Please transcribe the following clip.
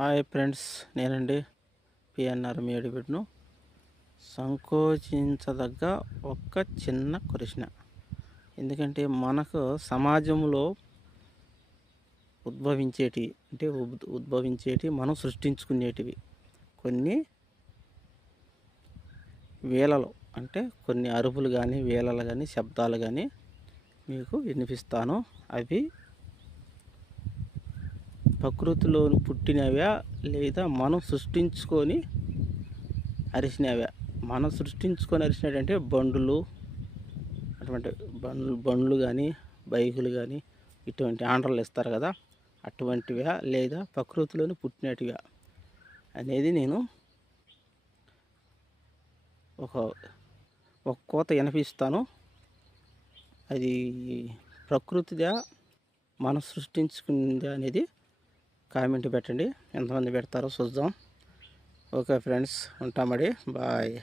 Hi friends నేనండి PNR మేడిబిడ్ను. సంకోచించదగ్గ ఒక్క చిన్న ప్రశ్న. ఎందుకంటే మనకు సమాజంలో ఉద్భవించేటి అంటే ఉద్- ఉద్భవించేటి మనం సృష్టించుకునేటివి కొన్ని వేలలో అంటే కొన్ని అరుపులు కానీ వేలలు కానీ శబ్దాలు కానీ మీకు వినిపిస్తాను. అవి ప్రకృతిలో పుట్టినవా లేదా మనం సృష్టించుకొని అరిసినవా. మనం సృష్టించుకొని అరిసినట్టంటే బండ్లు అటువంటి బండ్లు బండ్లు కానీ బైకులు కానీ ఇటువంటి ఆండ్రలు ఇస్తారు కదా అటువంటివా లేదా ప్రకృతిలోని పుట్టినటివా అనేది నేను ఒక ఒక కోత వినిపిస్తాను. అది ప్రకృతిదా మనం సృష్టించుకుందా అనేది కామెంట్ పెట్టండి. ఎంతమంది పెడతారో చూద్దాం. ఓకే ఫ్రెండ్స్ ఉంటామడి బాయ్.